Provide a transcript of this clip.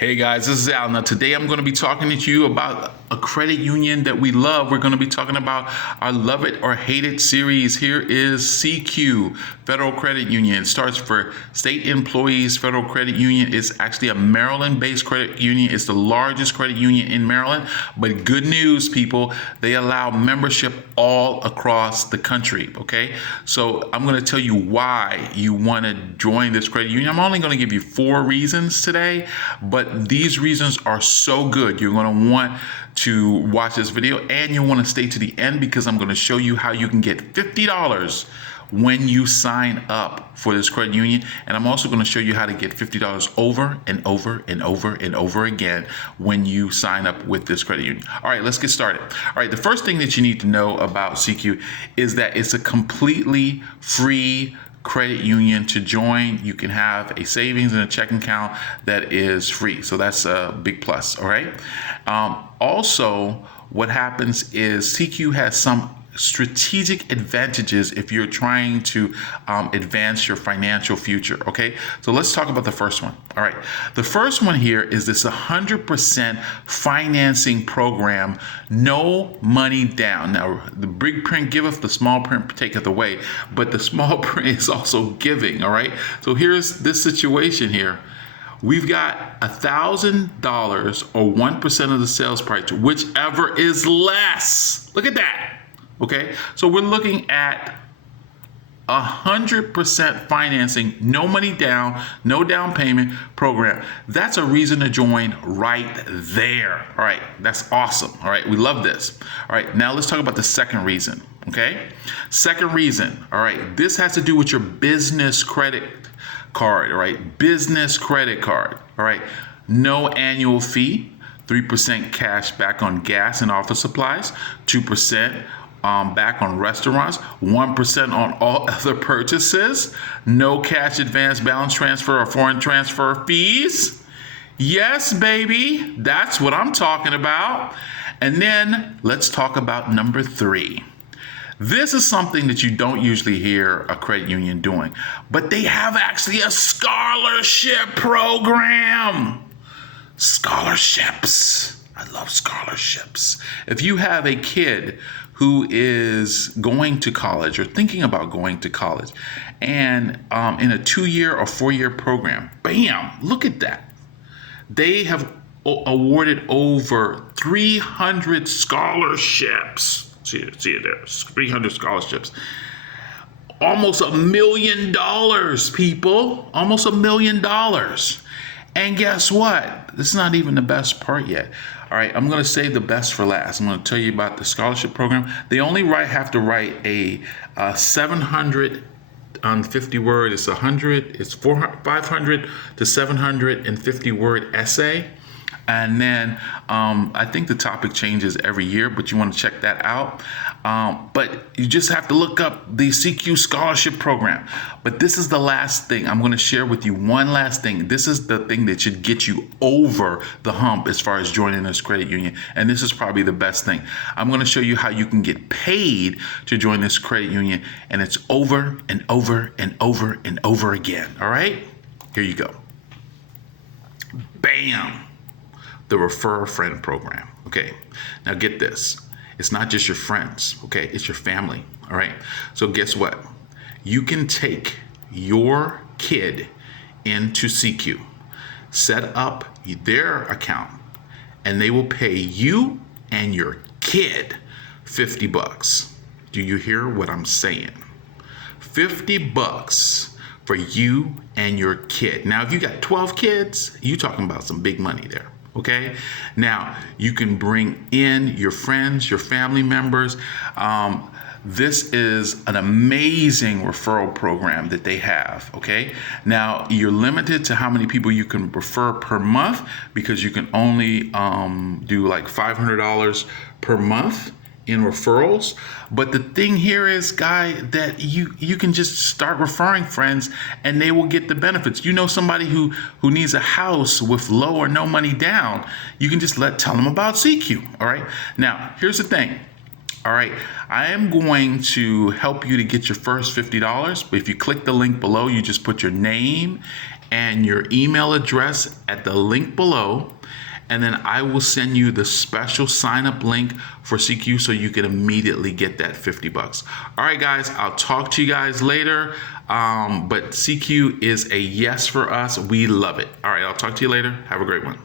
Hey guys, this is Al. Now today I'm going to be talking to you about a credit union that we love. We're going to be talking about our Love It or Hate It series. Here is Secu, Federal Credit Union. It starts for state employees. Federal Credit Union is actually a Maryland-based credit union. It's the largest credit union in Maryland. But good news, people, they allow membership all across the country, okay? So I'm going to tell you why you want to join this credit union. I'm only going to give you 4 reasons today, but these reasons are so good. You're going to want to watch this video and you'll want to stay to the end because I'm going to show you how you can get $50 when you sign up for this credit union. And I'm also going to show you how to get $50 over and over and over and over again when you sign up with this credit union. All right, let's get started. All right, the first thing that you need to know about Secu is that it's a completely free credit union to join. You can have a savings and a checking account that is free. So that's a big plus, all right? Also, what happens is Secu has some strategic advantages if you're trying to advance your financial future, okay? So let's talk about the first one. All right, the first one here is this 100% financing program, no money down. Now, the big print giveth, the small print taketh away, but the small print is also giving, all right? So here's this situation here. We've got $1,000 or 1% of the sales price, whichever is less. Look at that. Okay, so we're looking at 100% financing, no money down, no down payment program. That's a reason to join right there. All right, that's awesome. All right, we love this. All right, now let's talk about the second reason. Okay, second reason. All right, this has to do with your business credit card. All right, business credit card. All right, no annual fee, 3% cash back on gas and office supplies, 2% back on restaurants, 1% on all other purchases, no cash advance balance transfer or foreign transfer fees. Yes, baby, that's what I'm talking about. And then let's talk about number 3. This is something that you don't usually hear a credit union doing, but they have actually a scholarship program. Scholarships. I love scholarships. If you have a kid who is going to college or thinking about going to college and in a 2-year or 4-year program, bam, look at that. They have awarded over 300 scholarships. See it there, 300 scholarships. Almost $1 million, people, almost $1 million. And guess what? This is not even the best part yet. All right, I'm going to save the best for last. I'm going to tell you about the scholarship program. They only have to write a 750 word. It's 500 to 750 word essay. And then I think the topic changes every year, but you want to check that out. But you just have to look up the CQ scholarship program. But this is the last thing. I'm going to share with you one last thing. This is the thing that should get you over the hump as far as joining this credit union. And this is probably the best thing. I'm going to show you how you can get paid to join this credit union. And it's over and over and over and over again. All right? Here you go. Bam. The Refer a Friend program. Okay, now get this. It's not just your friends, okay? It's your family, all right? So guess what? You can take your kid into CQ, set up their account, and they will pay you and your kid $50. Do you hear what I'm saying? $50 for you and your kid. Now, if you got 12 kids, you're talking about some big money there. Okay, now you can bring in your friends, your family members. This is an amazing referral program that they have. Okay, now you're limited to how many people you can refer per month because you can only do like $500 per month in referrals. But the thing here is, guy, that you can just start referring friends and they will get the benefits. You know, somebody who needs a house with low or no money down, you can just tell them about CQ. All right, now here's the thing. All right, I am going to help you to get your first $50. But if you click the link below, you just put your name and your email address at the link below. And then I will send you the special sign up link for Secu so you can immediately get that $50. All right, guys, I'll talk to you guys later. But Secu is a yes for us. We love it. All right, I'll talk to you later. Have a great one.